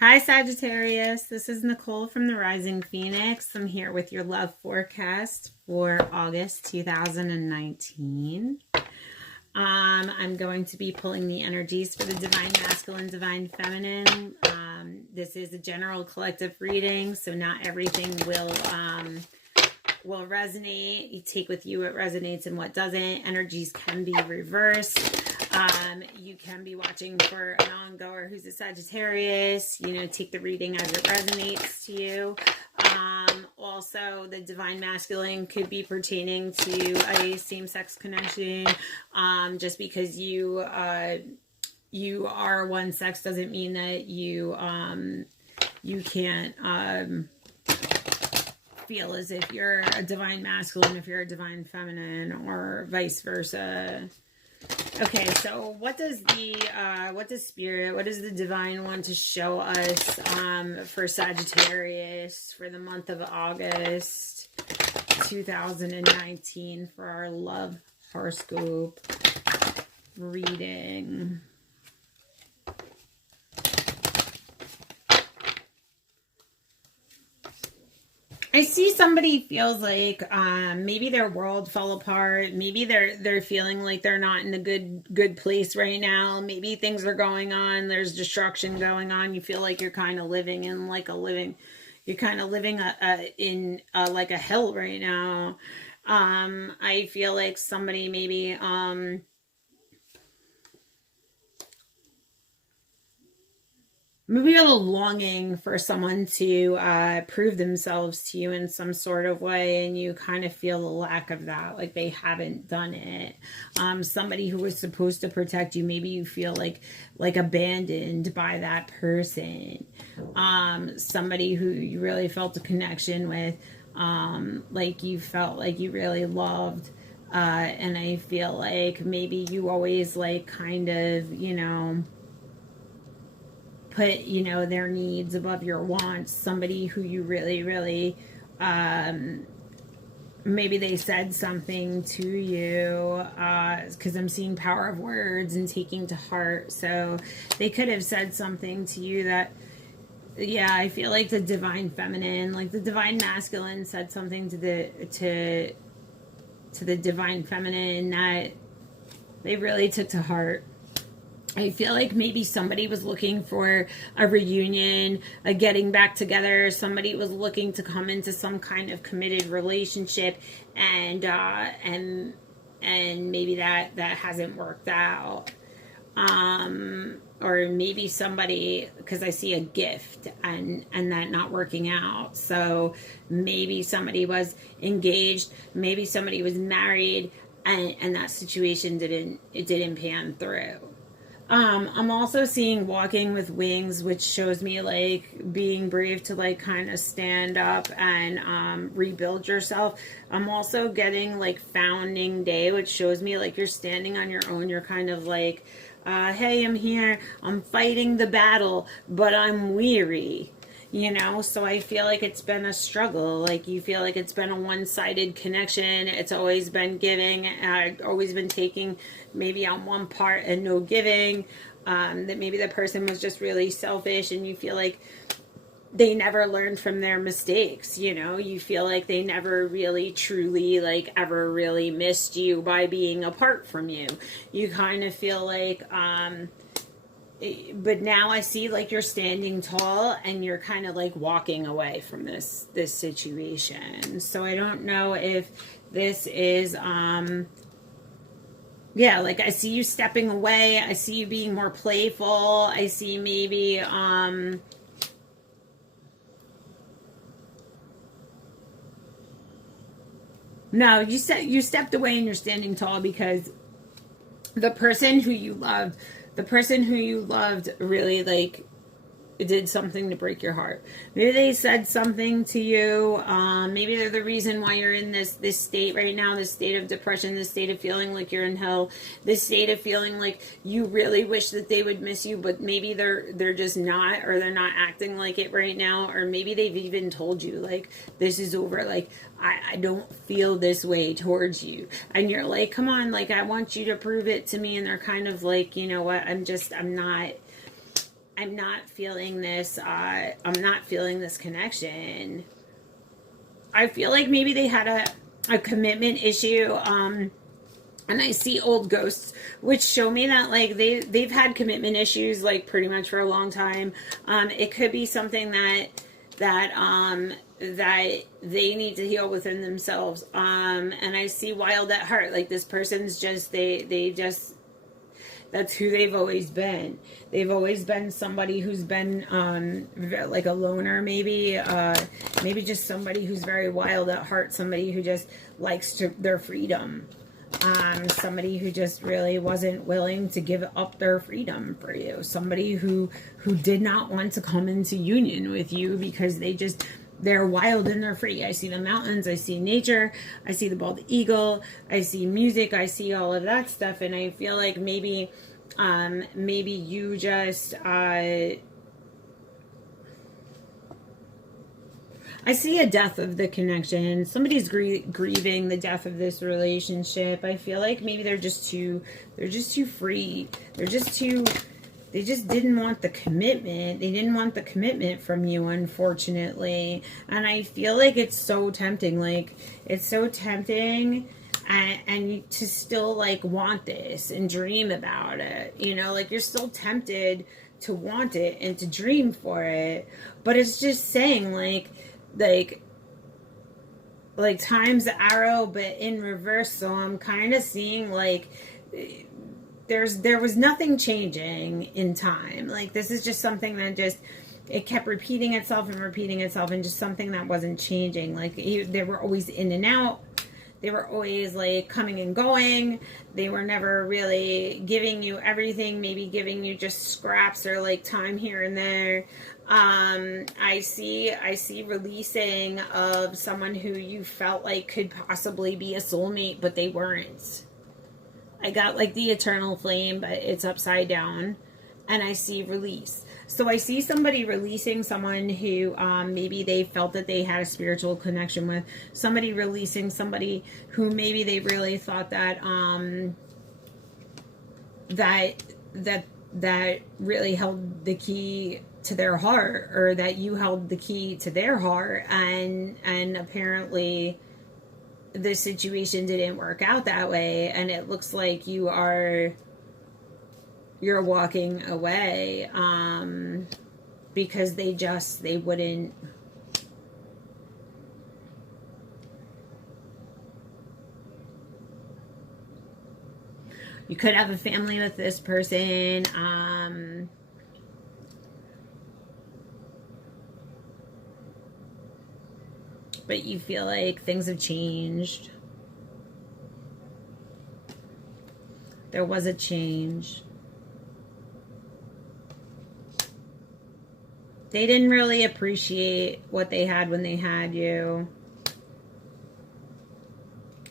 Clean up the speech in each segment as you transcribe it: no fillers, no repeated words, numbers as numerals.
Hi, Sagittarius. This is Nicole from the Rising Phoenix. I'm here with your love forecast for August 2019. I'm going to be pulling the energies for the Divine Masculine, Divine Feminine. This is a general collective reading, so not everything will resonate. You take with you what resonates and what doesn't. Energies can be reversed. You can be watching for an ongoer who's a Sagittarius. Take the reading as it resonates to you. Also, the Divine Masculine could be pertaining to a same-sex connection. Just because you are one sex doesn't mean that you can't feel as if you're a Divine Masculine if you're a Divine Feminine, or vice versa. Okay, so what does Spirit, what does the Divine want to show us for Sagittarius for the month of August 2019 for our love horoscope reading? I see somebody feels like maybe their world fell apart. Maybe they're feeling like they're not in a good place right now. Maybe things are going on. There's destruction going on. You feel like you're kind of living in like you're kind of living in like a hell right now. I feel like somebody maybe maybe a little longing for someone to prove themselves to you in some sort of way, and you kind of feel the lack of that, like they haven't done it. Somebody who was supposed to protect you, maybe you feel like abandoned by that person. Somebody who you really felt a connection with, like you felt like you really loved. And I feel like maybe you always like kind of, put their needs above your wants. Somebody who you really maybe they said something to you, because I'm seeing power of words and taking to heart. So they could have said something to you that, yeah, I feel like the Divine Feminine, like the Divine Masculine said something to the Divine Feminine that they really took to heart. I feel like maybe somebody was looking for a reunion, a getting back together. Somebody was looking to come into some kind of committed relationship, and maybe that hasn't worked out. Or maybe somebody, because I see a gift and that not working out. So maybe somebody was engaged, maybe somebody was married, and that situation didn't pan through. I'm also seeing walking with wings, which shows me like being brave to like kind of stand up and rebuild yourself. I'm also getting like founding day, which shows me like you're standing on your own. You're kind of like, hey, I'm here. I'm fighting the battle, but I'm weary. So I feel like it's been a struggle. Like you feel like it's been a one-sided connection. It's always been giving, always been taking, maybe on one part and no giving. That maybe the person was just really selfish, and you feel like they never learned from their mistakes. You feel like they never really truly like ever really missed you by being apart from you. You kind of feel like but now I see like you're standing tall and you're kind of like walking away from this situation. So I don't know if this is yeah, like I see you stepping away. I see you being more playful. I see maybe no, you stepped away and you're standing tall because the person who you loved really like did something to break your heart. Maybe they said something to you. Maybe they're the reason why you're in this state right now, this state of depression, this state of feeling like you're in hell, this state of feeling like you really wish that they would miss you, but maybe they're just not, or they're not acting like it right now, or maybe they've even told you like this is over, like I don't feel this way towards you, and you're like, come on, like I want you to prove it to me, and they're kind of like, you know what, I'm not I'm not feeling this, I'm not feeling this connection. I feel like maybe they had a commitment issue. And I see old ghosts, which show me that like they've had commitment issues like pretty much for a long time. It could be something that they need to heal within themselves. And I see wild at heart. Like this person's just they just that's who they've always been. They've always been somebody who's been like a loner, maybe maybe just somebody who's very wild at heart, somebody who just likes their freedom. Somebody who just really wasn't willing to give up their freedom for you. Somebody who did not want to come into union with you because they're wild and they're free. I see the mountains, I see nature, I see the bald eagle, I see music, I see all of that stuff, and I feel like maybe you just I see a death of the connection. Somebody's grieving the death of this relationship. I feel like maybe they're just too free. They just didn't want the commitment. They didn't want the commitment from you, unfortunately. And I feel like it's so tempting. Like, it's so tempting and to still, like, want this and dream about it. You know, like, you're still tempted to want it and to dream for it. But it's just saying, like time's the arrow, but in reverse. So I'm kind of seeing, like, there was nothing changing in time. Like, this is just something that it kept repeating itself and just something that wasn't changing. Like, they were always in and out. They were always, like, coming and going. They were never really giving you everything, maybe giving you just scraps or, like, time here and there. I see releasing of someone who you felt like could possibly be a soulmate, but they weren't. I got, like, the eternal flame, but it's upside down. And I see release. So I see somebody releasing someone who maybe they felt that they had a spiritual connection with. Somebody releasing somebody who maybe they really thought that that really held the key to their heart, or that you held the key to their heart, and apparently the situation didn't work out that way, and it looks like you're walking away because they wouldn't. You could have a family with this person. But you feel like things have changed. There was a change. They didn't really appreciate what they had when they had you.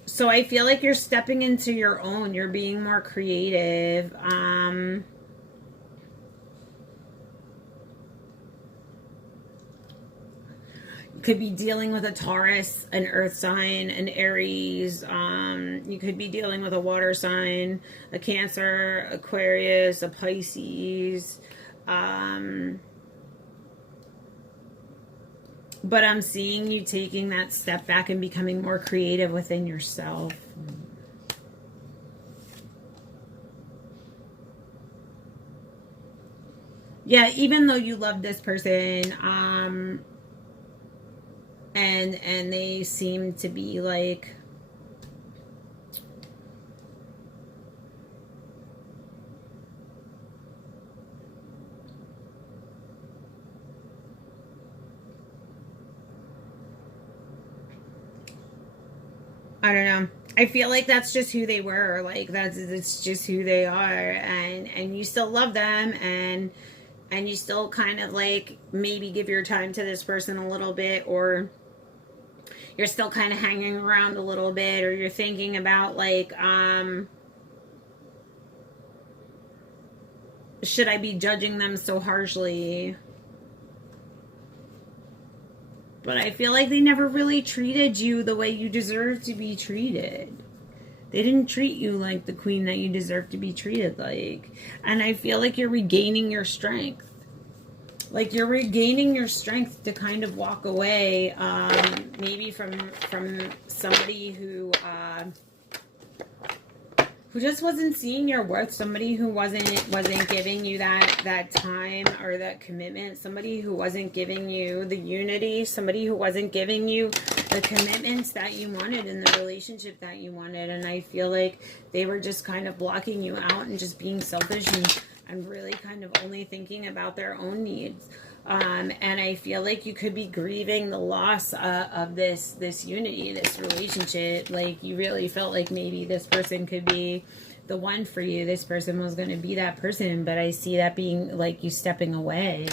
So I feel like you're stepping into your own. You're being more creative. You could be dealing with a Taurus, an earth sign, an Aries. You could be dealing with a water sign, a Cancer, Aquarius, a Pisces. But I'm seeing you taking that step back and becoming more creative within yourself. Yeah, even though you love this person, and they seem to be like, I don't know. I feel like that's just who they were. Like, it's just who they are, and you still love them, and you still kind of like maybe give your time to this person a little bit, or you're still kind of hanging around a little bit, or you're thinking about like, should I be judging them so harshly? But I feel like they never really treated you the way you deserve to be treated. They didn't treat you like the queen that you deserve to be treated like. And I feel like you're regaining your strength. like you're regaining your strength to kind of walk away, maybe from somebody who just wasn't seeing your worth, somebody who wasn't giving you that time or that commitment, somebody who wasn't giving you the unity, somebody who wasn't giving you the commitments that you wanted in the relationship that you wanted. And I feel like they were just kind of blocking you out and just being selfish and really kind of only thinking about their own needs. And I feel like you could be grieving the loss of this unity, this relationship. Like you really felt like maybe this person could be the one for you. This person was going to be that person, but I see that being like you stepping away.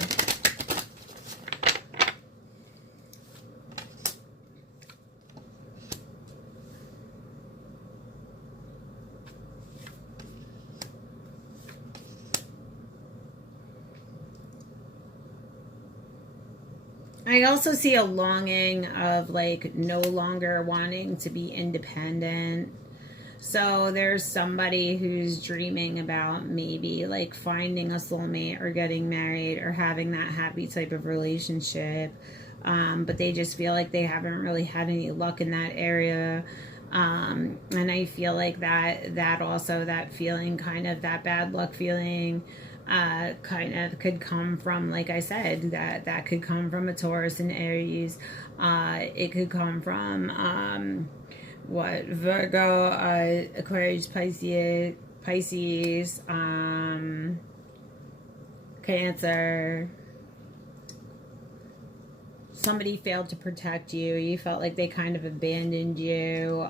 I also see a longing of like no longer wanting to be independent. So there's somebody who's dreaming about maybe like finding a soulmate or getting married or having that happy type of relationship. But they just feel like they haven't really had any luck in that area. And I feel like that also, that feeling, kind of that bad luck feeling, kind of could come from, like I said, that could come from a Taurus and Aries. It could come from Virgo, Aquarius, Pisces, Cancer. Somebody failed to protect you. You felt like they kind of abandoned you.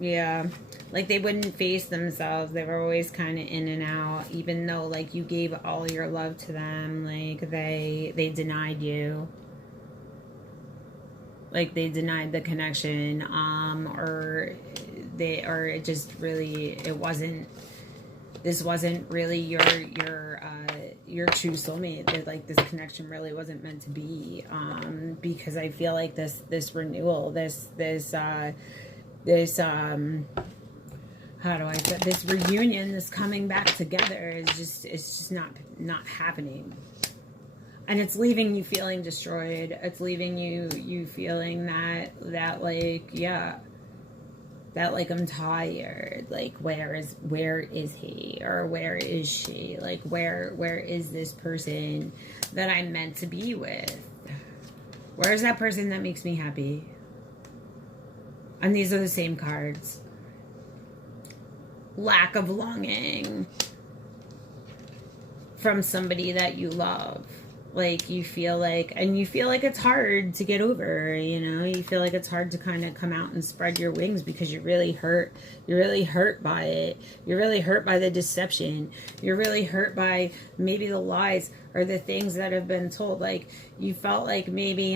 Yeah, like they wouldn't face themselves. They were always kind of in and out, even though like you gave all your love to them. Like they denied you. Like they denied the connection, or it just really, it wasn't, this wasn't really your true soulmate. Like this connection really wasn't meant to be, because I feel like this renewal, this how do I say, this reunion, this coming back together is just, it's just not happening. And it's leaving you feeling destroyed. It's leaving you feeling that like, yeah, that like I'm tired. Like where is he, or where is she? Like where is this person that I'm meant to be with? Where is that person that makes me happy? And these are the same cards. Lack of longing from somebody that you love. Like you feel like it's hard to get over, you know, you feel like it's hard to kind of come out and spread your wings because you're really hurt. You're really hurt by it. You're really hurt by the deception. You're really hurt by maybe the lies or the things that have been told. Like you felt like maybe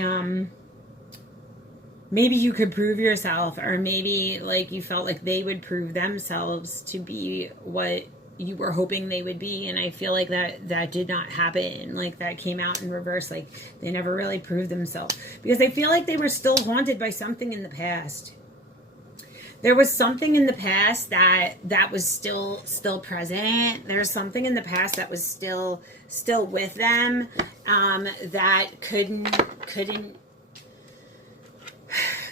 you could prove yourself, or maybe like you felt like they would prove themselves to be what you were hoping they would be. And I feel like that did not happen. Like that came out in reverse. Like they never really proved themselves, because I feel like they were still haunted by something in the past. There was something in the past that was still present. There's something in the past that was still with them, that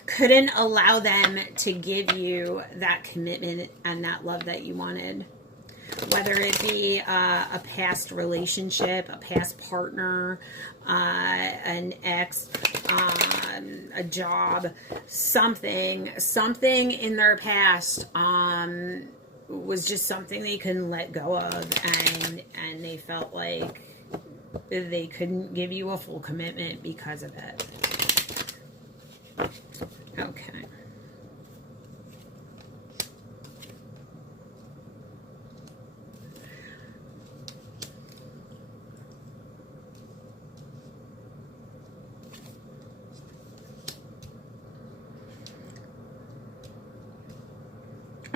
couldn't allow them to give you that commitment and that love that you wanted. Whether it be a past relationship, a past partner, an ex, a job, something in their past was just something they couldn't let go of, and they felt like they couldn't give you a full commitment because of it. Okay.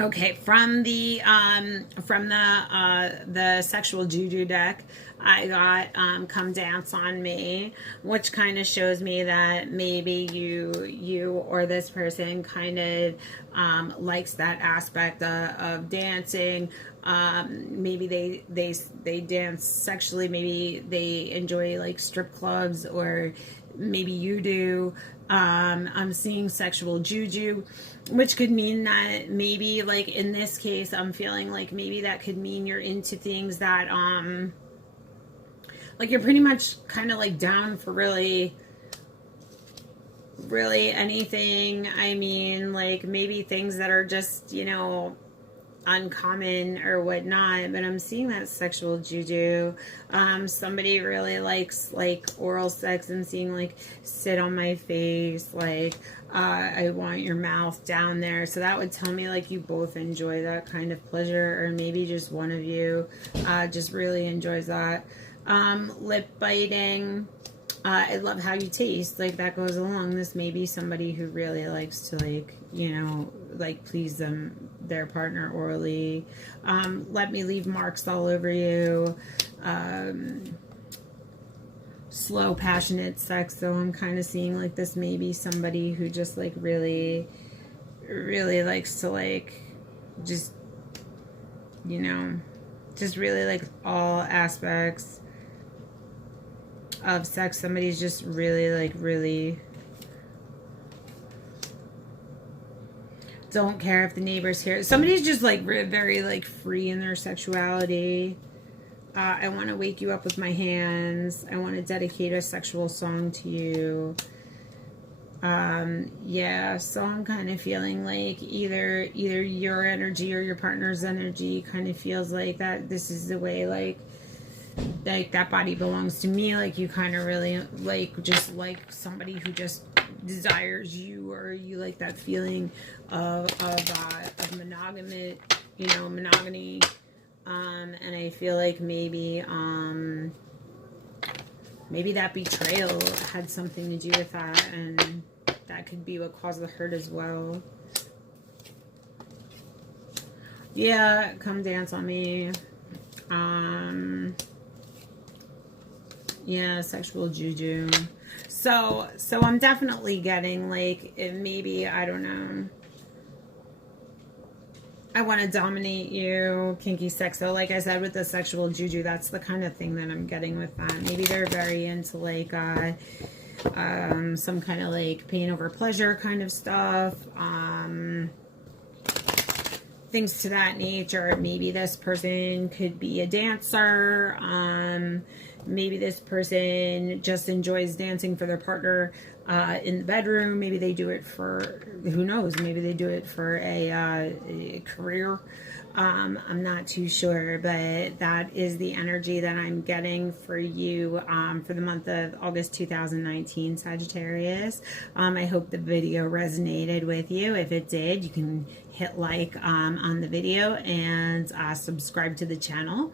Okay, from the sexual juju deck, I got come dance on me, which kind of shows me that maybe you or this person kind of likes that aspect of dancing. Maybe they dance sexually. Maybe they enjoy like strip clubs, or maybe you do. I'm seeing sexual juju, which could mean that maybe, like in this case, I'm feeling like maybe that could mean you're into things that like you're pretty much kind of like down for really anything. I mean, like maybe things that are just, you know, uncommon or whatnot, but I'm seeing that sexual juju. Somebody really likes like oral sex. I'm seeing like sit on my face, like I want your mouth down there. So that would tell me like you both enjoy that kind of pleasure, or maybe just one of you just really enjoys that. Lip biting. I love how you taste. Like that goes along. This may be somebody who really likes to, like, you know, like please their partner orally. Let me leave marks all over you. Slow, passionate sex. So I'm kind of seeing like this may be somebody who just like really likes to like just, you know, just really like all aspects of sex. Somebody's just really don't care if the neighbors hear. Somebody's just like very like free in their sexuality. I want to wake you up with my hands. I want to dedicate a sexual song to you. Yeah, so I'm kind of feeling like either your energy or your partner's energy kind of feels like that this is the way, like that body belongs to me. Like you kind of really like just like somebody who just desires you, or you like that feeling of monogamy, you know, monogamy. And I feel like maybe that betrayal had something to do with that, and that could be what caused the hurt as well. Yeah, come dance on me. Yeah, sexual juju. So I'm definitely getting like, maybe, I don't know, I want to dominate you, kinky sex. So like I said, with the sexual juju, that's the kind of thing that I'm getting with that. Maybe they're very into like some kind of like pain over pleasure kind of stuff, things to that nature. Maybe this person could be a dancer. Maybe this person just enjoys dancing for their partner in the bedroom. Maybe they do it for, who knows, maybe they do it for a career. I'm not too sure, but that is the energy that I'm getting for you for the month of August 2019, Sagittarius. I hope the video resonated with you. If it did, you can hit like on the video and subscribe to the channel.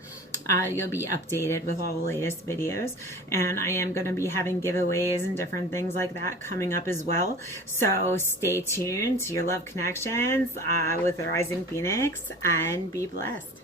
You'll be updated with all the latest videos, and I am going to be having giveaways and different things like that coming up as well. So stay tuned to your Love Connections with the Rising Phoenix, and be blessed.